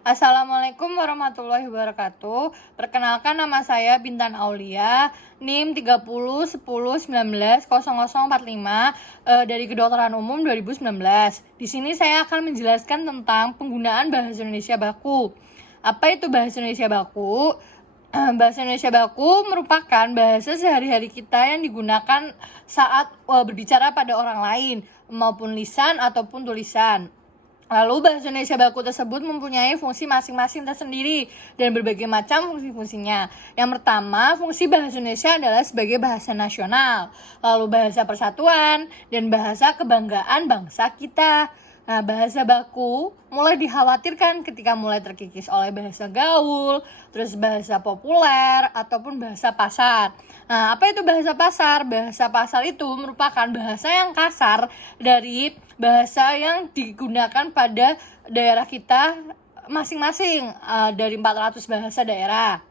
Assalamualaikum warahmatullahi wabarakatuh. Perkenalkan, nama saya Bintan Aulia, NIM 3010190045 dari Kedokteran Umum 2019. Di sini saya akan menjelaskan tentang penggunaan bahasa Indonesia baku. Apa itu bahasa Indonesia baku? Bahasa Indonesia baku merupakan bahasa sehari-hari kita yang digunakan saat berbicara pada orang lain, maupun lisan ataupun tulisan. Lalu bahasa Indonesia baku tersebut mempunyai fungsi masing-masing tersendiri dan berbagai macam fungsi-fungsinya. Yang pertama, fungsi bahasa Indonesia adalah sebagai bahasa nasional, lalu bahasa persatuan, dan bahasa kebanggaan bangsa kita. Nah, bahasa baku mulai dikhawatirkan ketika mulai terkikis oleh bahasa gaul, terus bahasa populer, ataupun bahasa pasar. Nah, apa itu bahasa pasar? Bahasa pasar itu merupakan bahasa yang kasar dari bahasa yang digunakan pada daerah kita masing-masing, dari 400 bahasa daerah.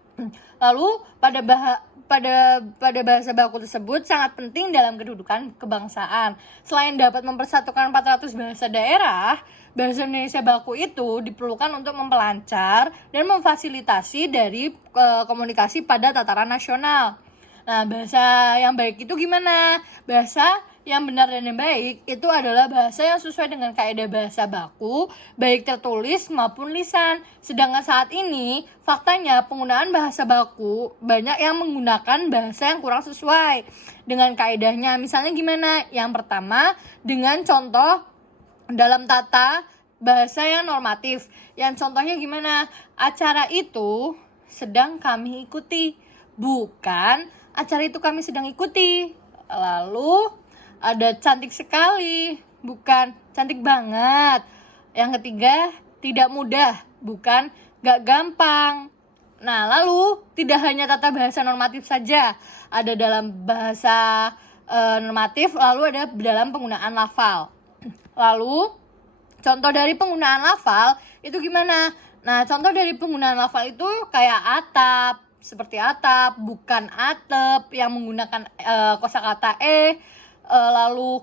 Lalu pada bahasa baku tersebut sangat penting dalam kedudukan kebangsaan. Selain dapat mempersatukan 400 bahasa daerah, bahasa Indonesia baku itu diperlukan untuk memperlancar dan memfasilitasi dari komunikasi pada tataran nasional. Nah, bahasa yang baik itu gimana? Bahasa yang benar dan yang baik itu adalah bahasa yang sesuai dengan kaidah bahasa baku, baik tertulis maupun lisan. Sedangkan saat ini, faktanya penggunaan bahasa baku banyak yang menggunakan bahasa yang kurang sesuai dengan kaidahnya. Misalnya gimana? Yang pertama, dengan contoh dalam tata bahasa yang normatif. Yang contohnya gimana? Acara itu sedang kami ikuti, bukan acara itu kami sedang ikuti. Lalu ada cantik sekali, bukan cantik banget. Yang ketiga, tidak mudah, bukan gak gampang. Nah, lalu tidak hanya tata bahasa normatif saja, ada dalam bahasa normatif, lalu ada dalam penggunaan lafal. Lalu contoh dari penggunaan lafal itu gimana? Nah, contoh dari penggunaan lafal itu kayak atap, seperti atap, bukan atap, yang menggunakan kosakata lalu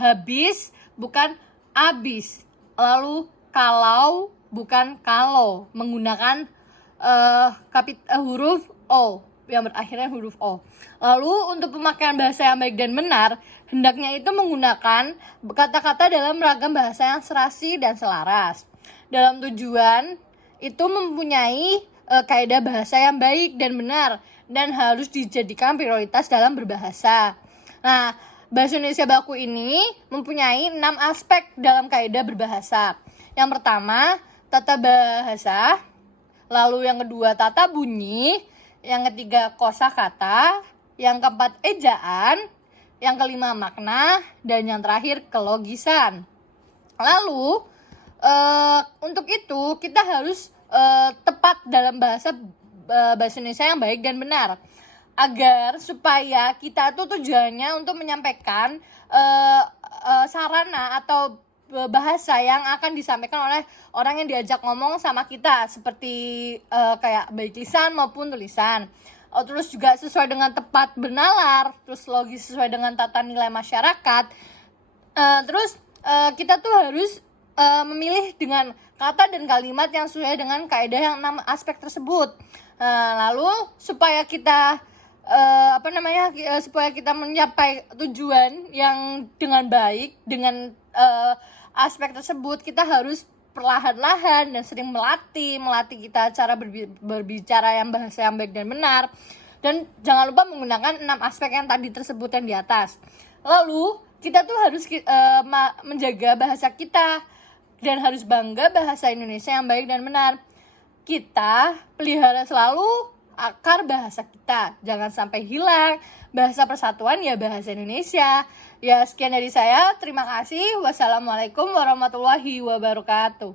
habis bukan abis, lalu kalau bukan kalau, menggunakan huruf O yang berakhirnya huruf O. Lalu untuk pemakaian bahasa yang baik dan benar, hendaknya itu menggunakan kata-kata dalam ragam bahasa yang serasi dan selaras. Dalam tujuan itu mempunyai kaidah bahasa yang baik dan benar dan harus dijadikan prioritas dalam berbahasa. Nah, bahasa Indonesia baku ini mempunyai 6 aspek dalam kaidah berbahasa. Yang pertama, tata bahasa. Lalu yang kedua, tata bunyi. Yang ketiga, kosakata. Yang keempat, ejaan. Yang kelima, makna. Dan yang terakhir, kelogisan. Lalu, untuk itu kita harus tepat dalam bahasa Indonesia yang baik dan benar, agar supaya kita tuh tujuannya untuk menyampaikan sarana atau bahasa yang akan disampaikan oleh orang yang diajak ngomong sama kita, seperti kayak baik lisan maupun tulisan. Terus juga sesuai dengan tepat bernalar, terus logis sesuai dengan tata nilai masyarakat. Terus kita tuh harus memilih dengan kata dan kalimat yang sesuai dengan kaidah yang 6 aspek tersebut. Lalu supaya kita supaya kita mencapai tujuan yang dengan baik dengan aspek tersebut, kita harus perlahan-lahan dan sering melatih kita cara berbicara yang bahasa yang baik dan benar. Dan jangan lupa menggunakan 6 aspek yang tadi tersebut yang di atas. Lalu kita tuh harus menjaga bahasa kita dan harus bangga bahasa Indonesia yang baik dan benar. Kita pelihara selalu akar bahasa kita, jangan sampai hilang. Bahasa persatuan ya bahasa Indonesia. Ya, sekian dari saya, terima kasih. Wassalamualaikum warahmatullahi wabarakatuh.